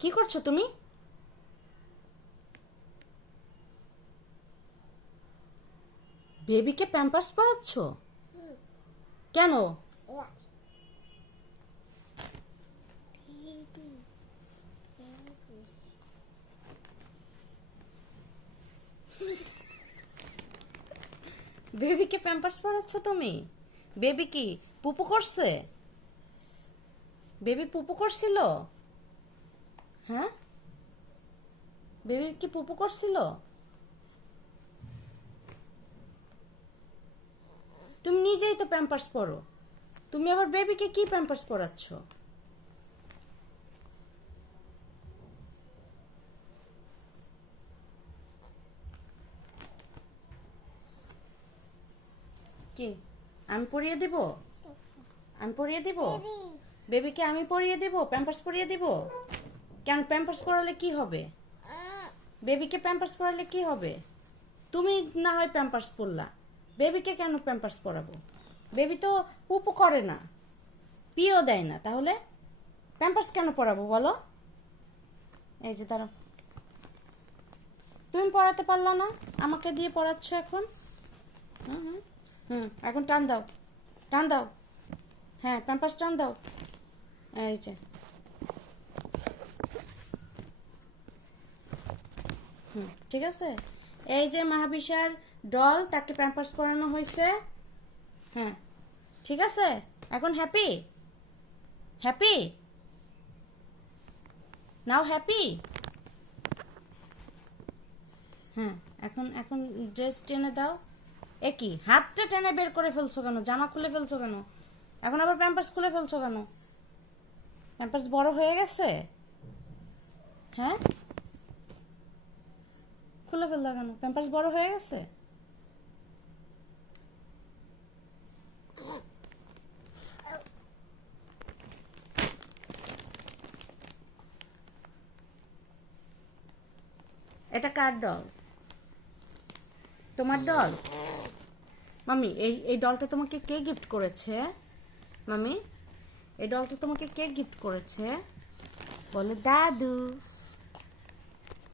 কি করছো তুমি? বেবিকে প্যাম্পার্স পরাচ্ছ কেন? বেবিকে প্যাম্পার্স পরাচ্ছ তুমি? বেবি কি পুপু করছে? বেবি পুপু করছিল? হ্যাঁ, বেবি কি পুপু করছিল? তুমি নিজেই তো প্যাম্পার্স পরো, তুমি আবার বেবিকে কি প্যাম্পার্স পরাচ্ছ? কি আমি পরিয়ে দিব? আমি পরিয়ে দিব? বেবিকে আমি পরিয়ে দিব? প্যাম্পার্স পরিয়ে দিব? কেন প্যাম্পার্স পরালে কি হবে? বেবিকে প্যাম্পার্স পরালে কি হবে? তুমি না হয় প্যাম্পার্স পরলা, বেবিকে কেন প্যাম্পার্স পরাবো? বেবি তো পুপু করে না, পিও দেয় না, তাহলে প্যাম্পার্স কেন পরাবো বলো? এই যে দাঁড়াও, তুমি পড়াতে পারলা না, আমাকে দিয়ে পড়াচ্ছ এখন। হুম হুম হুম, এখন টান দাও, টান দাও। হ্যাঁ, প্যাম্পার্স টান দাও। এই যে ঠিক আছে। এই যে মাহাবিশার ডল, তাকে প্যাম্পার্স পরানো হয়েছে। হ্যাঁ, ঠিক আছে। এখন হ্যাপি? হ্যাপি নাও, হ্যাপি? হ্যাঁ, এখন এখন ড্রেস টেনে দাও। এ কি হাতটা টেনে বের করে ফেলছো কেন? জামা খুলে ফেলছো কেন? এখন আবার প্যাম্পার্স খুলে ফেলছো কেন? প্যাম্পার্স বড় হয়ে গেছে? হ্যাঁ, খুলে ফেললা কেন? প্যাম্পার্স বড় হয়ে গেছে? এটা কার ডল? তোমার ডল? মামি, এই এই ডলটা তোমাকে কে গিফট করেছে? মামি, এই ডলটা তোমাকে কে গিফট করেছে? বলে দাদু।